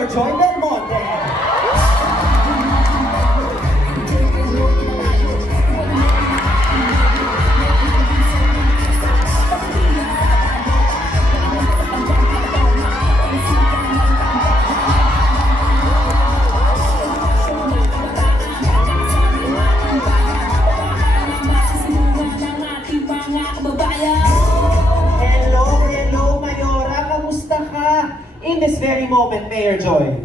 Mayor Joy Belmonte. Hello, Mayora. Kamusta ka? In this very moment, Mayor Joy.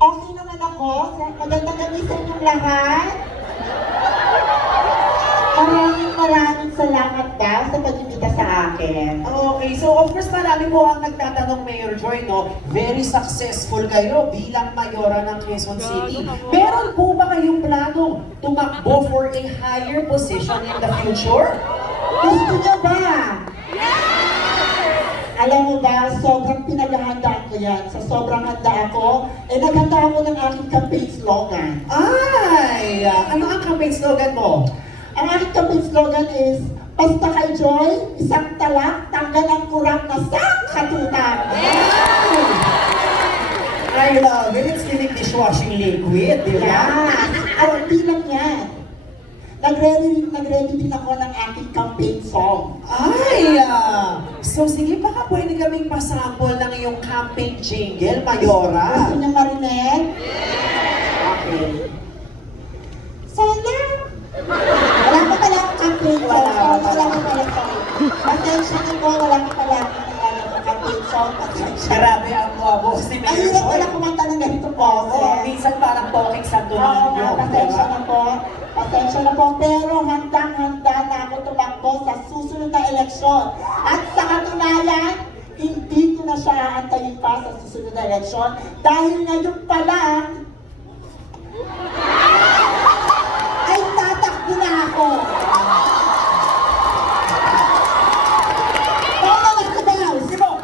Okay naman ako. Magandang gabi sa inyong lahat. Maraming salamat daw sa pag-ibita sa akin. Okay, so of course marami po ang nagtatanong, Mayor Joy, no? Very successful kayo bilang Mayora ng Quezon City. Meron po ba kayong planong tumakbo for a higher position in the future? Gusto niyo ba? Alam mo ba, sobrang pinaghahandaan ko yan. Sa sobrang handa ako, naghanda ako ng aking campaign slogan. Ay! Ano ang campaign slogan mo? Ang aking campaign slogan is, basta kay Joy, isang talak, tanggal ang kurang na katutan. I love it. It's giving dishwashing liquid, di ba? Yes! Di lang yan. Nag-ready din ako ng aking campaign song. Ay! So sige, baka pwede kaming pasample ng iyong campaign jingle, Mayora. Gusto niyo marinig? Okay. Sana? Wala ko pala akong campaign song. Wala ko pala song. Pasensya na po, wala ko pala akong campaign song. Grabe ang boses ni Ay, Mayor hindi Joy. pala kumanta ng ganito po. Minsan parang talking sa Oo tunog nga, nyo. pasensya na po. Pasensya na po, pero handang-handa na ako tumakbo sa susunod na eleksyon. At sa katunayan, hindi ko na siya aantayin pa sa susunod na eleksyon dahil ngayon pa lang ay tatakbo na ako. Paano na ito ba? Sige mo!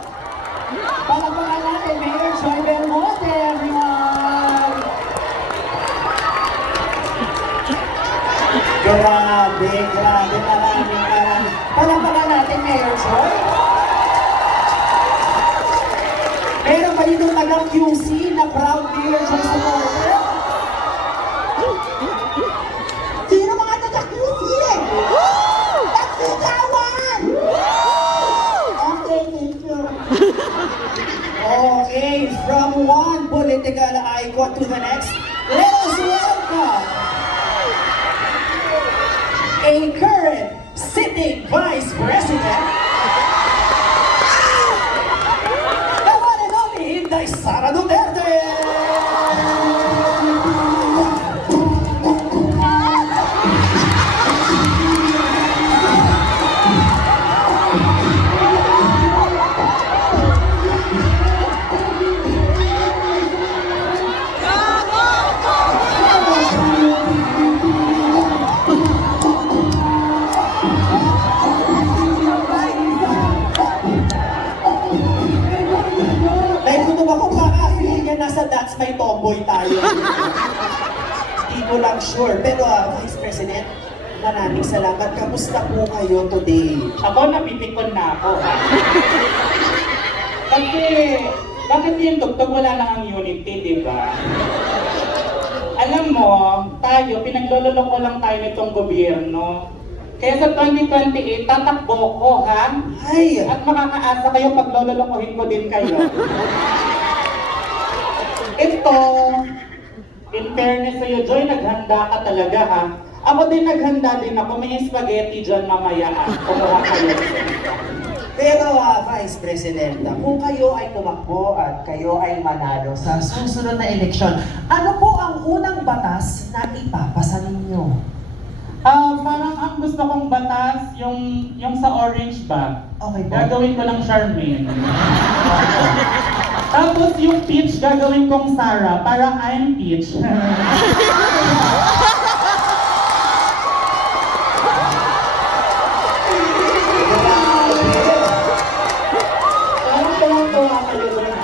Palagpakan natin, Mayor Joy Belmonte, everyone! Grabe, maraming. Palagpakan natin, Mayor Joy. Meron ba dito tagang QC na proud Mayor Joy supporter? Sino mga taga-QC? Nagsigawan! Okay, thank you. Okay, from one political icon to the next, let us welcome a current sitting Vice President, the one and only Inday Sara Duterte! Naikutom ako baka feeling niya nasa That's My Tomboy tayo. Hindi ko lang sure. Pero Vice President, maraming salamat. Kamusta po kayo today? Ako, napipikon na ako. Kasi, bakit yung tugtog wala lang ang unity, di ba? Alam mo, tayo, pinaglololoko lang tayo nitong gobyerno. Kaya sa 2028, tatakbo ko, ha? Ay! At makakaasa kayo pag lololokohin ko din kayo. Ito, in fairness sa'yo, Joy, naghanda ka talaga, ha? Ako din naghanda din ako. May spaghetti dyan mamaya, ha? Kumuha kayo. Pero Vice President, kung kayo ay tumakbo at kayo ay manalo sa susunod na eleksyon, ano po ang unang batas na ipapasa ninyo? Parang ang gusto kong batas, yung sa orange ba? Okay po. Gagawin ko lang Charmaine. Tapos yung peach, gagawin kong Sarah. Parang I'm peach. Parang tuwang-tuwa kayo doon.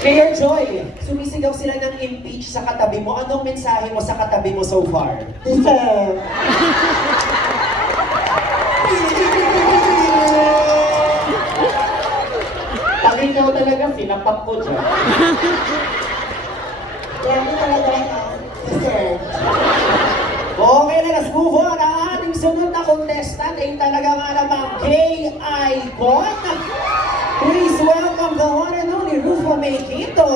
Mayor Joy, sumisigaw sila ng impeach sa katabi katabi mo, anong mensahe mo sa katabi mo so far? Deserve. Pag ikaw talaga, sinapak ko dyan. Grabe talaga na. Deserve. Okay na, let's move on. Ang ating sunod na contestant ay talaga nga namang gay icon. Please welcome the one and only Rufa May Quinto.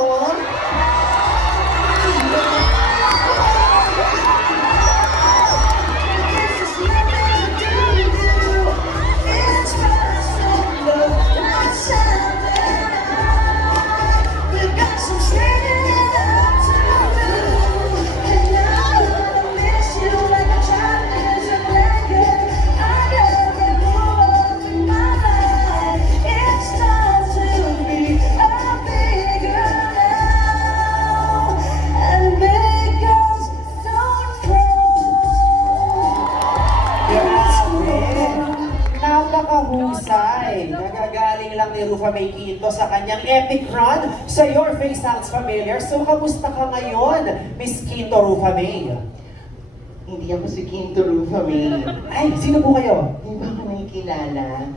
Napakahusay! Nagagaling lang ni Rufa May Quinto sa kanyang epic run sa Your Face Sounds Familiar. So, kamusta ka ngayon, Miss Quinto Rufa May? Hindi ako si Quinto Rufa May. Ay, sino po kayo? Hindi ba ako nakikilala?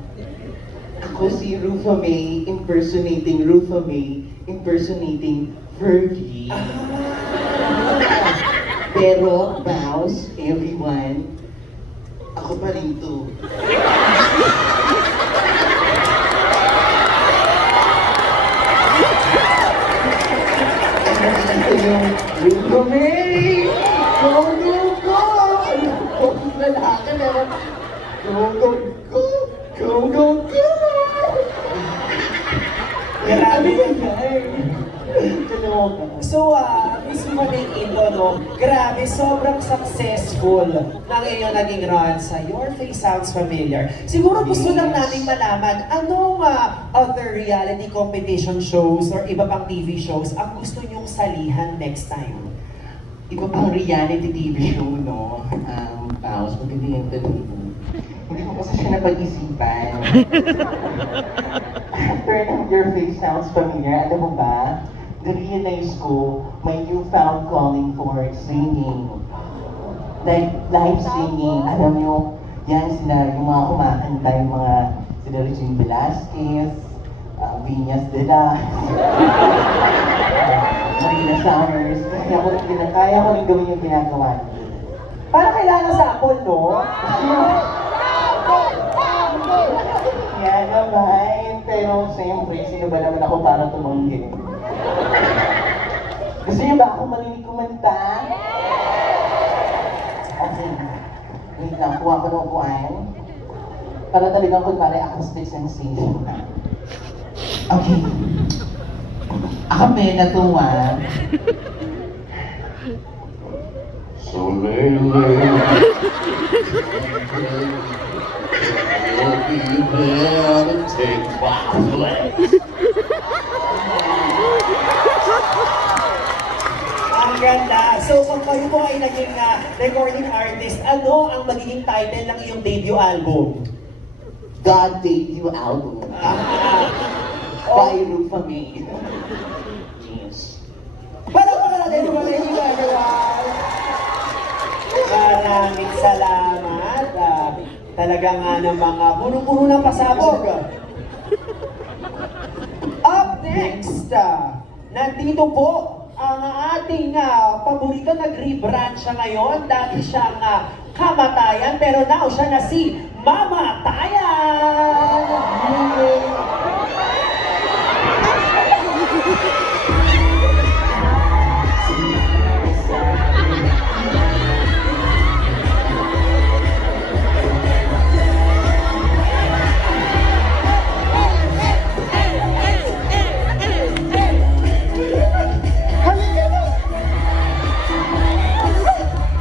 Ako si Rufa May impersonating Rufa May impersonating Fergie. Pero, bows, everyone, ako pa rin to. Ito yung Rufa May! Go, go, go! Go, lalaki meron. Go, go, go! Go, go, go! Grabe. Kaloka. So, Miss Rufa May Quinto, no? Grabe, sobrang successful ng iyong naging run sa Your Face Sounds Familiar. Siguro gusto lang namin malaman, anong other reality competition shows or iba pang TV shows ang gusto niyong salihan next time? Iba pang reality TV show, no? Paus, maganda yung tanong mo. Hindi ko kasi siya napag-isipan. After ng Your Face Sounds Familiar, alam mo ba? Na-realize ko, my newfound calling for singing. Like, live singing. Alam nyo, yan sila, yung mga kumakanta, yung mga sila Regine Velasquez, Viñas de la, Marina Summers. Kaya ko rin gawin yung ginagawa niya. Para kailangan sa Apple, no? Yan naman, pero siyempre, sino ba naman ako para tumanggi? Gusto niyo ba ako marinig kumanta? Okay. Wait lang, kuha ko ng upuan. Para talagang kunwari acoustic sensation. Okay. Acapella to, So lately, you'll be there to take my place. Ang ganda. So, kung kayo po ay naging recording artist, ano ang magiging title ng iyong debut album? God debut album by Rufa May. Yes. Palakpakan natin yung mga hindi everyone! Maraming salamat. Talaga nga ng mga puno-puno ng pasabog. Up next, nandito po ang ating paborito, nag-rebrand siya ngayon. Dati siyang Kamatayan, pero now siya na si Mamatayan!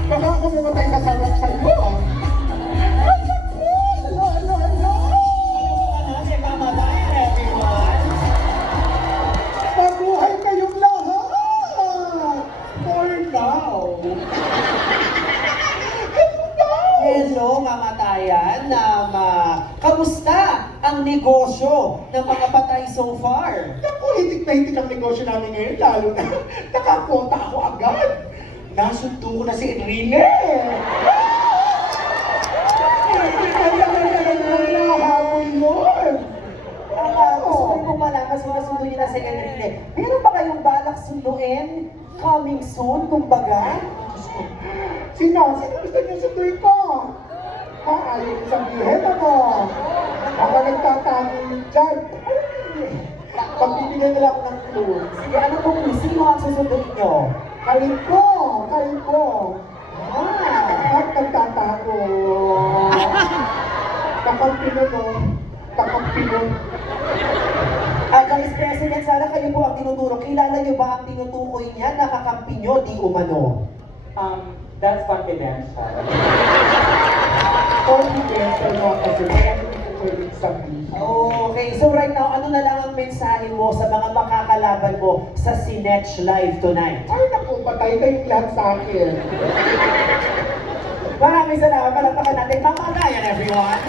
Baka ako mamatay kasama sa iyo. Mabuhay kayong lahat! For now! Hello, Mamatayan. Kamusta ang negosyo ng mga patay so far? Naku, hitik na hitik ang negosyo namin ngayon, lalo na nakakwota ako agad. nasundo ko na si Enrile. Nahabol yun. Gusto ko pong malaman, sunod-sundo niyo na si Enrile. Meron ba kayong balak sunduin? Coming soon, kumbaga? Sino gusto niyo sunduin ko? Ayaw ko sabihin ako. Ako nagtatanong dyan. Pagbibigyan nila ako ng clue. Sige, ano pong sino ang susunduin niyo? Karin ko. At nagtatago. Kakampino. At Vice President, sana kayo po ang tinuturo. Kilala niyo ba ang tinutukoy niya? Nakakampi niyo, di umano. That's confidential. Confidential mo kasi kaya hindi ko pwedeng sabihin. Okay, so right now, ano na lang ang mensahe mo sa mga makakalaban mo sa Sinech Live tonight? Ay naku, patay kayong lahat sa akin. Maraming salamat. Palakpakan natin. Mamagayan, everyone.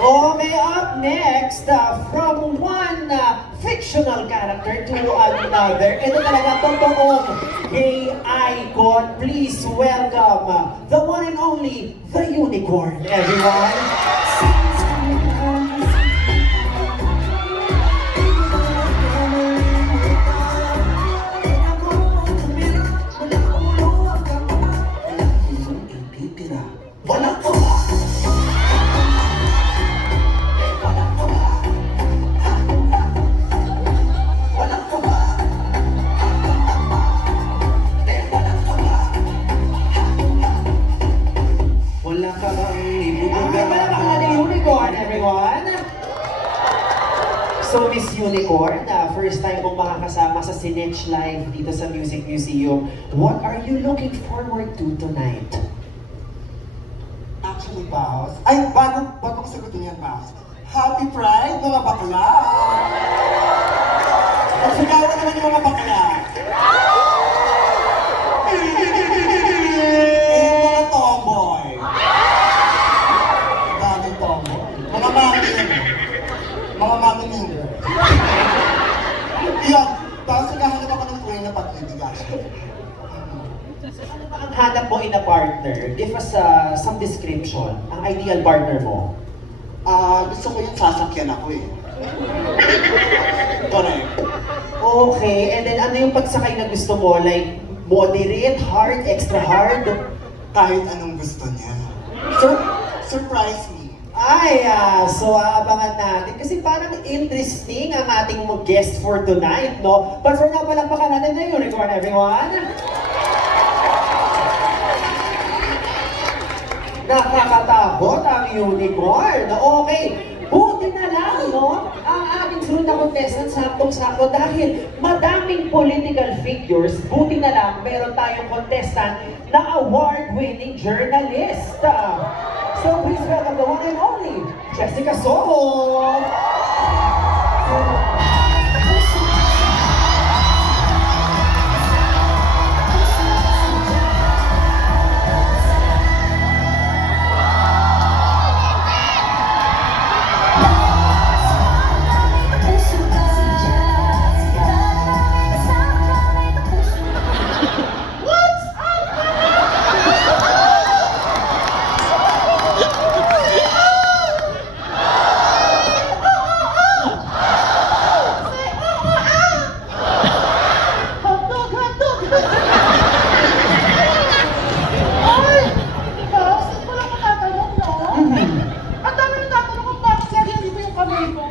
Okay, up next, from one fictional character to another. Ito talaga totoong gay icon. Please welcome the one and only, the Unicorn, everyone. Wala ka bang Okay, palakpakan natin yung Unicorn, everyone. So, Miss Unicorn, first time mong makakasama sa Sinech Live dito sa Music Museum. What are you looking forward to tonight? Actually, boss. Ay, bago ko sagutin yan, boss. Happy Pride, mga bakla! Magsigawan naman yung mga bakla. Yung mga tomboy. Daming tomboy. Mga mami yun. Mga mami nila. Yun. Tapos naghahanap ako ng tunay na pag-ibig. Ano ba ang hanap mo in a partner? Give us some description. Ang ideal partner mo. Gusto ko yung sasakyan ako eh. Correct. Okay, and then ano yung pagsakay na gusto mo? Like, moderate, hard, extra hard? Kahit anong gusto niya. Surprise me. Ay, so aabangan natin. Kasi parang interesting ang ating guest for tonight, no? But for now, palakpakan natin na Unicorn, everyone. Nakakatakot ang Unicorn. Okay, buti na lang, no? Ang ating sunod na contestant, saktong-sakto dahil madaming political figures, buti na lang, meron tayong contestant na award-winning journalist. So please welcome the one and only, Jessica Soho!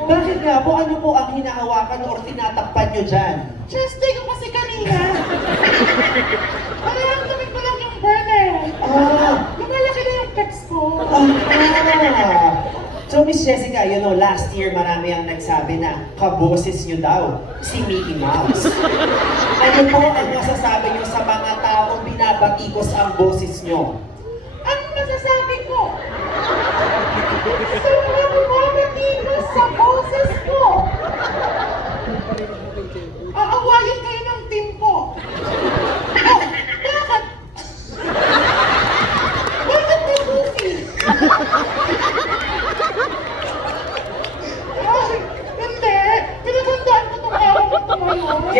Bakit nga po? Ano po ang hinahawakan o tinatakpan nyo dyan? Chest day ko kasi kanina. Maramdamin ko lang yung burner. Lumalaki na yung text ko. So, Miss Jessica, you know, last year marami ang nagsabi na kaboses nyo daw, si Mickey Mouse. Ano po ang masasabi nyo sa mga taong binabatikos ang boses nyo? Ano masasabi ko? Sobrang mamatikos sa boses ko. Aawayin kayo ng team ko. Oh, bakit? Bakit may goofy? Ay, hindi. Pinagandaan ko itong araw na ito ngayon.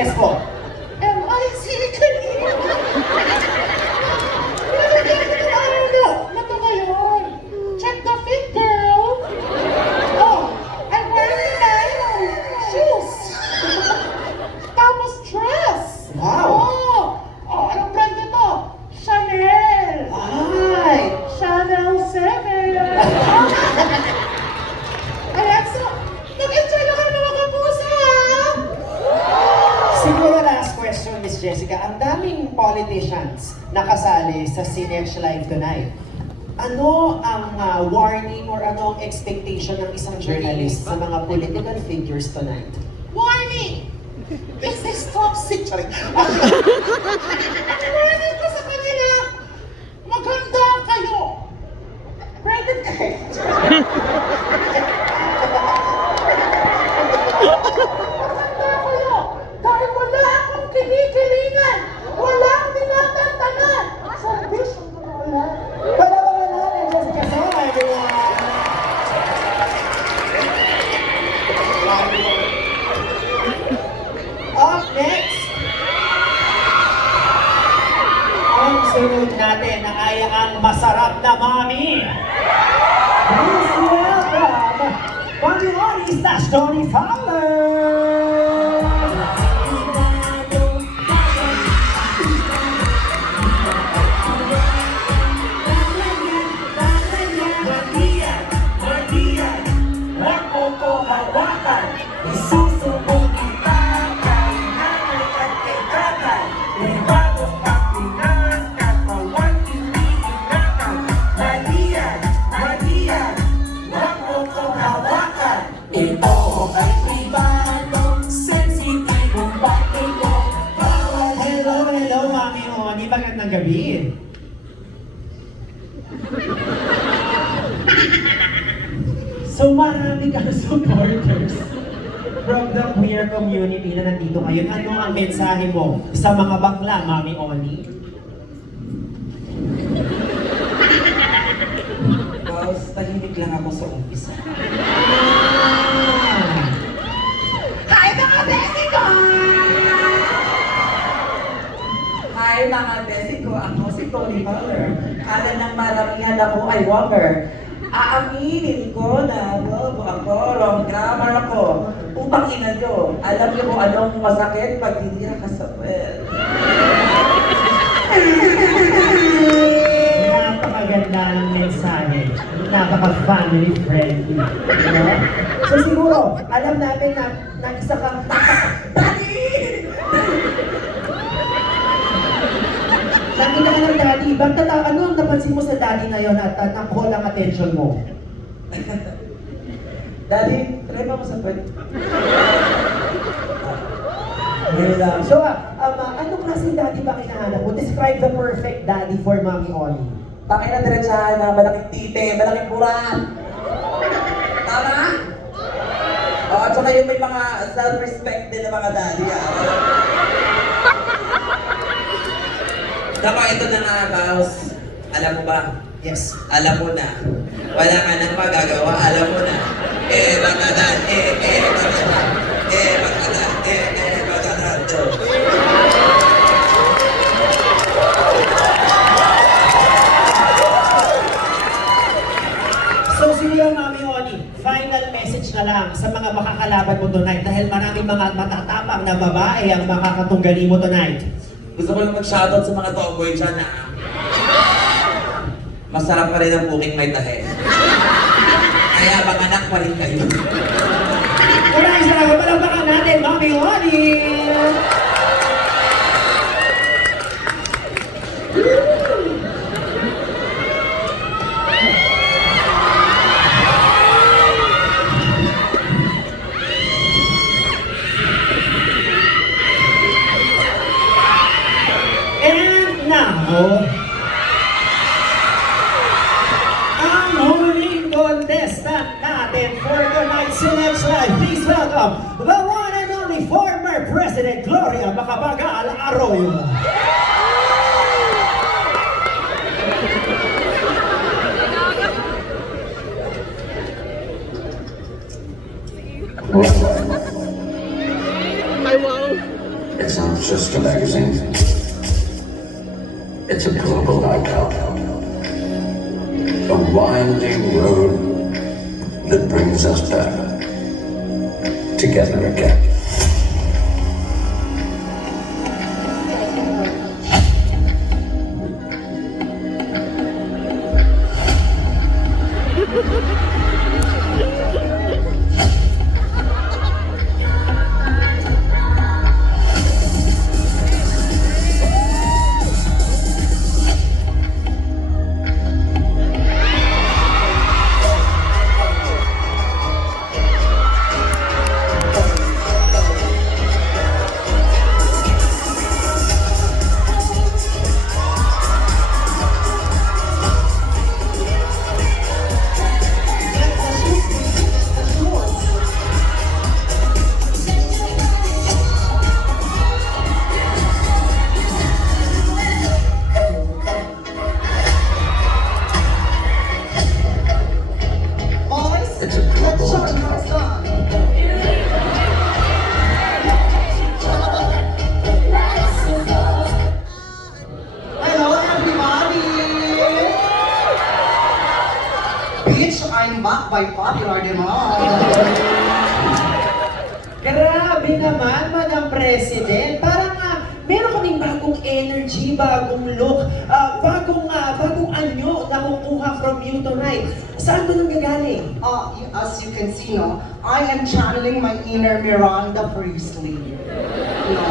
maraming politicians nakasali sa Cinex Live tonight. Ano ang warning or ano ang expectation ng isang journalist sa mga political figures tonight? Warning! This is toxic! Sorry. Warning ko sa kanila! Maganda kayo! Pwede kayo! Maganda kayo! Dahil wala akong kinikilingan! Walang tinatantanan! Service ang wala. Palawakan natin, Jessica Sola, everyone! Up next, ang sunod natin na ay ang masarap na mami. Please welcome, Mami Oni / Tony Fowler! Hello, Mami Oni. Magandang gabi. So marami kang supporters from the queer community na nandito ngayon. Ano ang mensahe mo sa mga bakla, Mami Oni? Boss, tahimik lang ako sa umpisa. Hi mga besi ko! Hi mga besi ko, ako si Tony Fowler. Kala ng maramihan ako ay Whopper. Aaminin ko na bobo ako, wrong grammar ako. Upang ina nyo, alam niyo kung anong masakit pag hindi ka sa puwet. Napakaganda ng mensahe. Napaka-family friendly. No? So siguro, alam natin na isa kang nakita ka ng daddy. Ba't ano ang napansin mo sa daddy ngayon at nakuha ang attention mo? Daddy, try mo sa puwet. So, anong klaseng daddy ba kinahanap mo? Describe the perfect daddy for Mami Oni. Tangin na diretsahan na malaking tite, malaking buran. Tama? Oo, at saka yung may mga self-respect din ng mga daddy. Naku, ito na nga, boss. Alam mo ba? Yes. Alam mo na. Wala ka nang magagawa, alam mo na. Batadan, batadan. Batadan, batadan. So siguro, Mami Oni, final message na lang sa mga makakalaban mo tonight dahil maraming mga matatapang na babae ang makakatunggali mo tonight. Gusto ko lang mag-shoutout sa mga tomboy dyan, ha? Masarap pa rin ang puking may tahe. Kaya manganak pa rin kayo. Maraming salamat. Palakpakan natin, Mami Oni! And now, ang huling contestant natin for tonight's Cinex Live. Please welcome the one and only former President Gloria Macapagal Arroyo. It's not just a magazine. It's a global icon. A winding road that brings us back together again. Not by popular demand. Grabe naman, Madam President. Parang meron kaming bagong energy, bagong look, bagong anyo na kukuha from you tonight. Saan ba nang gagaling? As you can see, no, I am channeling my inner Miranda Priestley. No,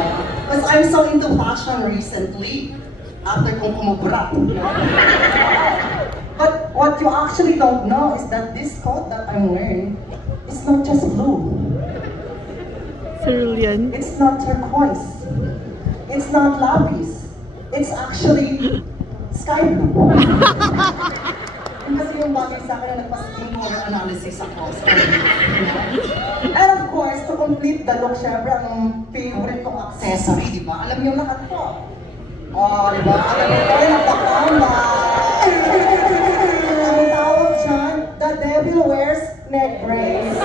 because I'm so into fashion recently. After kong kumubra. But what you actually don't know is that this coat that I'm wearing is not just blue. Cerulean. It's not turquoise. It's not lapis. It's actually sky blue. Kasi yung bagay sa akin na nagpa-skin color analysis ako. And of course, to complete the look, syempre, ang favorite kong accessory, di ba? Alam niyo lahat po. Oh, di ba? Alam niyo po, napakamba. Ang tawag dyan, the devil wears neck brace.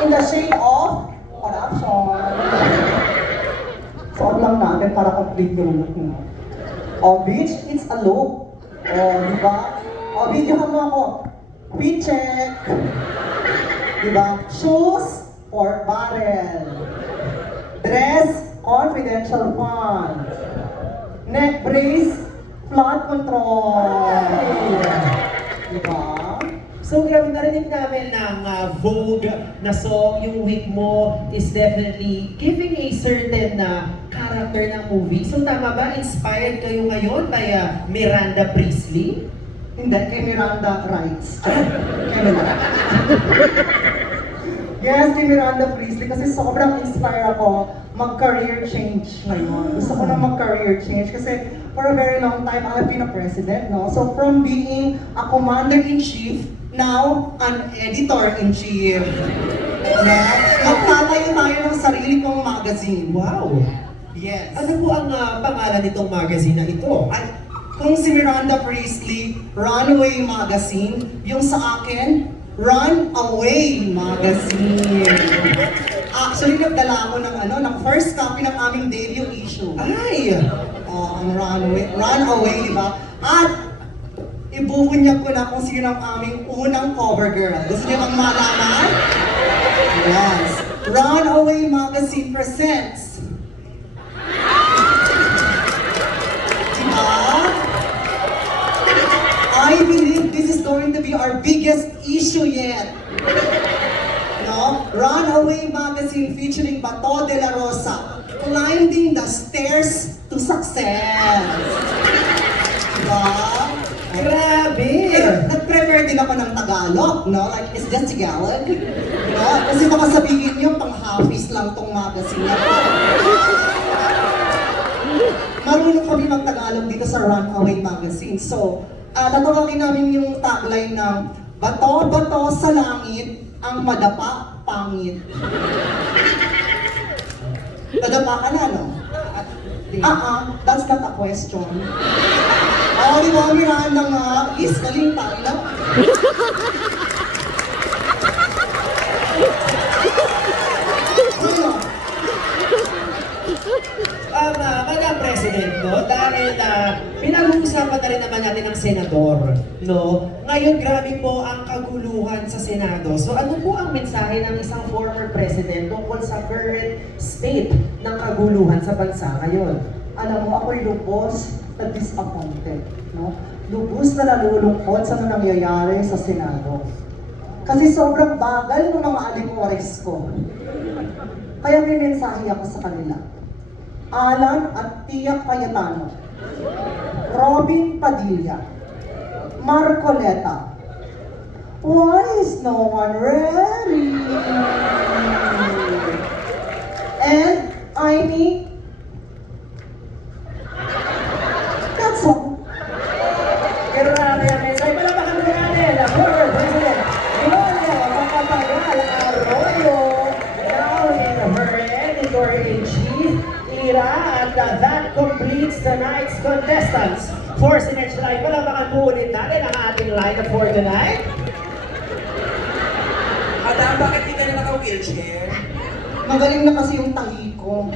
In the shade of corruption. Suot lang natin para complete yung look mo. Oh, bitch, it's a look. Oh, di ba? Oh, videohan mo ako. Fit check. Di ba? Shoes, pork barrel. Dress, confidential fund. Neck brace, flood control. Di ba? So grabe, narinig namin ng Vogue na song, yung wig mo is definitely giving a certain character ng movie. So tama ba? Inspired kayo ngayon by Miranda Priestley? Hindi, kay Miranda Rights. Kay Miranda. Yes, kay Miranda Priestley kasi sobrang inspire ako mag-career change ngayon. Gusto ko na mag-career change kasi for a very long time I have been a president, no? So from being a commander-in-chief, now an editor-in-chief. No? Magtatayo tayo ng sarili kong magazine. Wow! Yes. Ano po ang pangalan nitong magazine na ito? At kung si Miranda Priestley, Runaway Magazine, yung sa akin, Runaway Magazine. Actually, nagdala ako ng first copy ng aming debut issue. Ay! Ang Runaway, di ba? At ibubunyag ko na kung sino ang aming unang cover girl. Gusto niyo bang malaman? Yes. Runaway Magazine presents. Diba? I believe this is going to be our biggest issue yet. No? Runaway Magazine featuring Bato de la Rosa, Climbing the Stairs to Success. Diba? Grabe! Nag-prepare din ako ng Tagalog, no? Like, is that Tagalog? No? Kasi baka sabihin niyo, pang-hafiz lang tong magazine na to. Marunong kami mag-Tagalog dito sa Runaway Magazine. So, tatawagin namin yung tagline ng Bato-bato sa langit, ang madapa pangit. Nadapa ka na, no? That's not a question. Oh, di ba, Miranda nga? Is, galing tayo na. Madam President, no? Dahil pinag-uusapan na rin naman natin ang senador, no? Ngayon, grabe po ang kaguluhan sa Senado. So ano po ang mensahe ng isang former president tungkol sa current state ng kaguluhan sa bansa ngayon? Alam mo, ako'y lubos na disappointed, no? Lubos na nalulungkot sa mga nangyayari sa Senado. Kasi sobrang bagal ng mga alimores ko. Kaya may mensahe ako sa kanila. Alan at Tia Cayetano, Robin Padilla, Marcoleta, why is no one ready? And Amy, that's all. Pero namin ang mensahe, palapakan po natin ang former President Gloria Macapagal Arroyo, now in her editor-in-chief era, at that completes tonight's contestants for Sinerge Live. Palapakan po ulit natin ang ating lineup for tonight. Madam, bakit hindi ka na naka-wheelchair? Magaling na kasi yung tahi ko.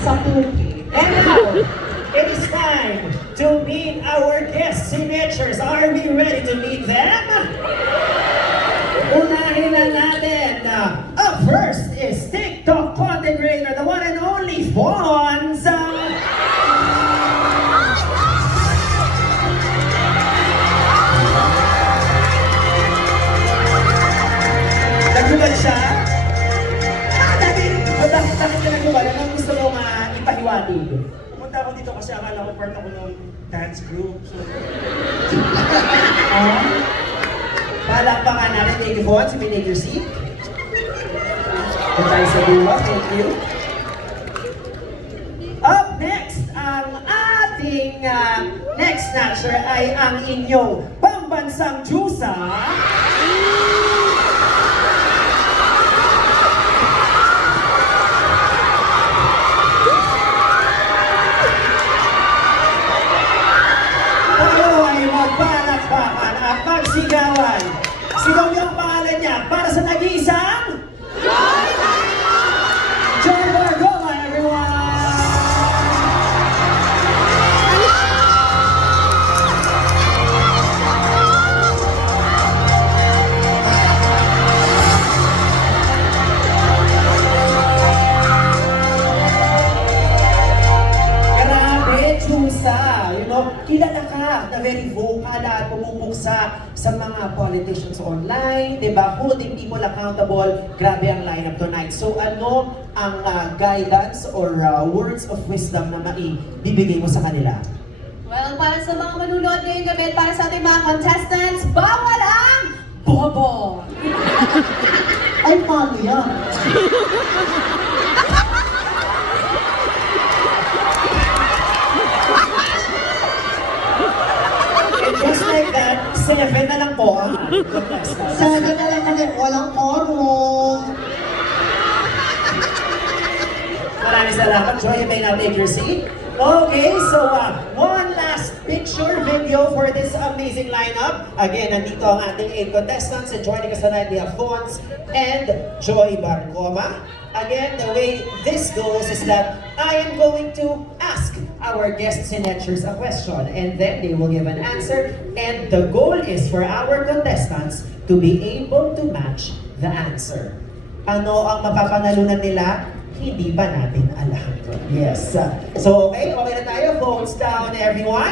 Sa tuki. And now, it is time to meet our guest signatures. Are we ready to meet them? Unahin na natin. Up first is TikTok content creator, the one and only Fonz. Naglugal siya? Bakit ka naglugal? Anong gusto mo ipahiwatig? Pumunta ako dito kasi akala ko part ako ng dance group. So, Palakpakan natin. Thank you, Fonz. You may take your seat. Tayo sa duwa. Thank you. Up next, ang ating next snatcher ay ang inyong pambansang Jusa. Tayo ay magpalakpakan at magsigawan. Sigaw niyo ang pangalan niya para sa nag-iisang Joy Bargoma, everyone! Grabe, Chusa! You know, kilala ka na very vocal at pumupuksa sa mga politicians online, di ba? Holding people accountable. Grabe ang lineup tonight. So ano ang guidance or words of wisdom na maibibigay mo sa kanila? Well, para sa mga manunood ngayong gabi, para sa ating mga contestants, bawal ang bobo! Ay, paano yan? And just like that, 7 na lang po ang Sana na lang kami, walang quorum. Maraming salamat, Joy. You may now take your seat. Okay, so one last picture video for this amazing lineup. Again, nandito ang ating 8 contestants and joining us tonight, we have Fonz and Joy Bargoma. Again, the way this goes is that I am going to ask our guest signatures a question and then they will give an answer, and the goal is for our contestants to be able to match the answer. Ano ang mapapanalunan nila? Hindi pa natin alam. Yes. So, okay na tayo. Phones down, everyone.